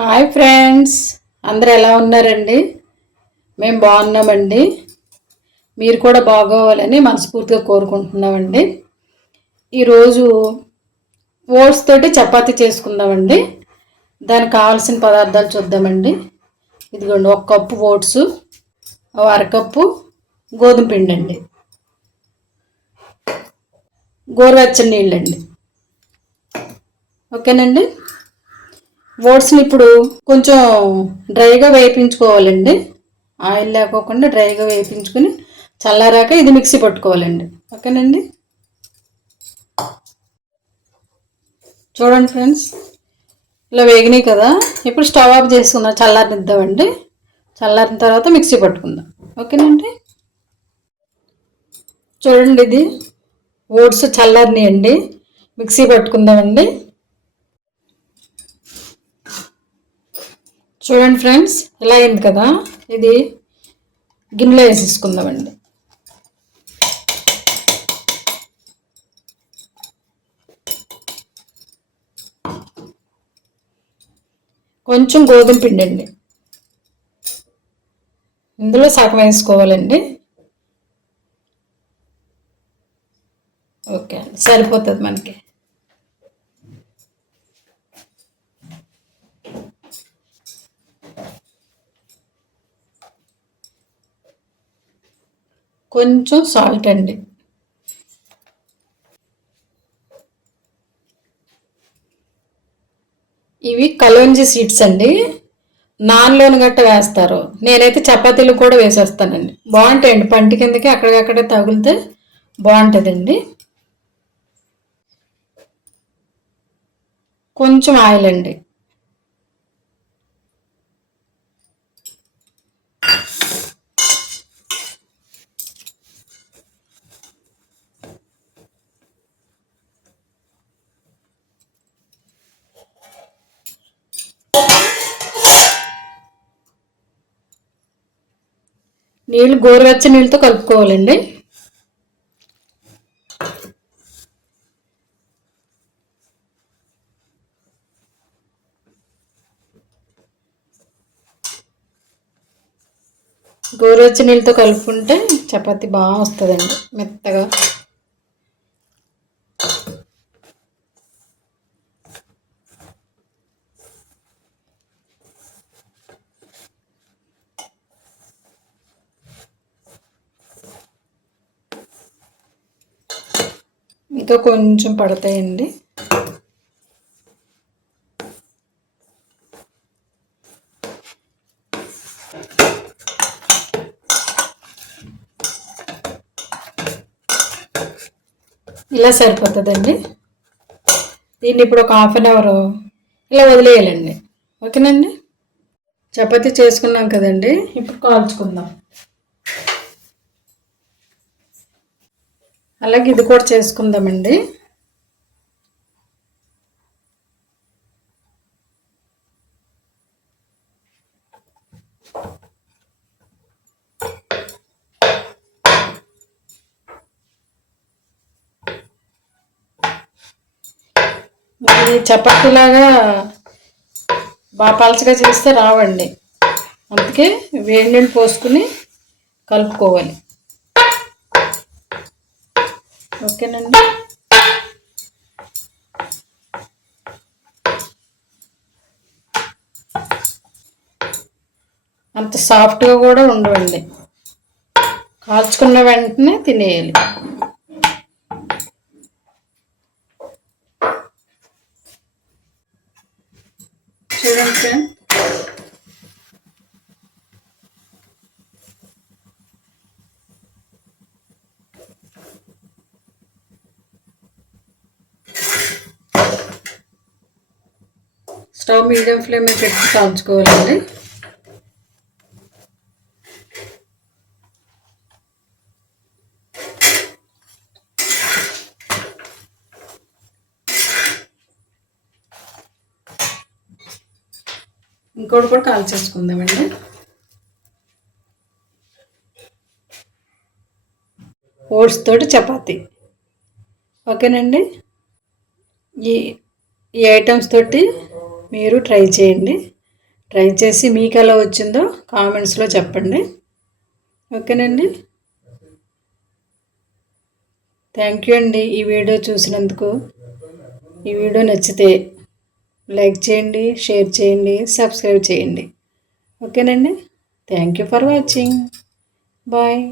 Hi friends అందరు ఎలా ఉన్నారండి? మేము బాగున్నామండి. మీరు కూడా బాగోవాలని మనస్ఫూర్తిగా కోరుకుంటున్నామండి. ఈరోజు ఓట్స్ తోటి చపాతీ చేసుకుందామండి. దానికి కావాల్సిన పదార్థాలు చూద్దామండి. ఇదిగోండి ఒక కప్పు ఓట్స్ అరకప్పు గోధుమ పిండి అండి గోరువెచ్చని నీళ్ళండి. ఓకేనండి? ఓట్స్ని ఇప్పుడు కొంచెం డ్రైగా వేయించుకోవాలండి. ఆయిల్ లేకోకుండా డ్రైగా వేయించుకుని చల్లారాక ఇది మిక్సీ పట్టుకోవాలండి. ఓకేనండి చూడండి ఫ్రెండ్స్ ఇలా వేగినాయి కదా. ఇప్పుడు స్టవ్ ఆఫ్ చేసుకుందాం చల్లారనిద్దామండి. చల్లారిన తర్వాత మిక్సీ పట్టుకుందాం. ఓకేనండి? చూడండి ఇది. ఓట్స్ చల్లారినాయండి. మిక్సీ పట్టుకుందామండి. చూడండి ఫ్రెండ్స్ ఇలా అయింది కదా? ఇది గిన్నెలో వేసేసుకుందామండి. కొంచెం గోధుమ పిండి అండి. ఇందులో సగం వేసుకోవాలండి. ఓకే సరిపోతుంది మనకి. కొంచెం సాల్ట్ అండి. ఇవి కలోంజి సీడ్స్ అండి. నాన్లోని గట్ట వేస్తారు. నేనైతే చపాతీలు కూడా వేసేస్తానండి. బాగుంటాయండి. పంటి కిందకి అక్కడికక్కడే తగిలితే బాగుంటుందండి. కొంచెం ఆయిల్ అండి. నీళ్ళు గోరువెచ్చ నీళ్ళతో కలుపుకోవాలండి. గోరువెచ్చ నీళ్ళతో కలుపుకుంటే చపాతి బాగా వస్తుందండి. మెత్తగా ఇంకా కొంచెం పడతాయండి. ఇలా సరిపోతుందండి. దీన్ని ఇప్పుడు ఒక హాఫ్ అన్ అవర్ ఇలా వదిలేయాలండి. ఓకేనండి? చపాతీ చేసుకున్నాం కదండి? ఇప్పుడు కాల్చుకుందాం. అలాగే ఇది కూడా చేసుకుందామండి. ఇది చపాతీలాగా బాగా పలచగా చేస్తే రావండి. అందుకే వేడి నీళ్ళు పోసుకుని కలుపుకోవాలి. ఓకేనండి అంత సాఫ్ట్గా కూడా ఉండవండి. కాల్చుకున్న వెంటనే తినేయాలి. చూడండి ఫ్రెండ్ స్టవ్ మీడియం ఫ్లేమ్ పెట్టి కాల్చుకోవాలండి. ఇంకోటి కూడా కాల్చేసుకుందామండి. ఓట్స్ తోటి చపాతీ. ఓకేనండి? ఈ ఈ ఐటమ్స్ తోటి మీరు ట్రై చేయండి. ట్రై చేసి మీకు ఎలా వచ్చిందో కామెంట్స్లో చెప్పండి. ఓకేనండి? థ్యాంక్ యూ అండి ఈ వీడియో చూసినందుకు. ఈ వీడియో నచ్చితే లైక్ చేయండి షేర్ చేయండి సబ్స్క్రైబ్ చేయండి. ఓకేనండి? Thank you for watching bye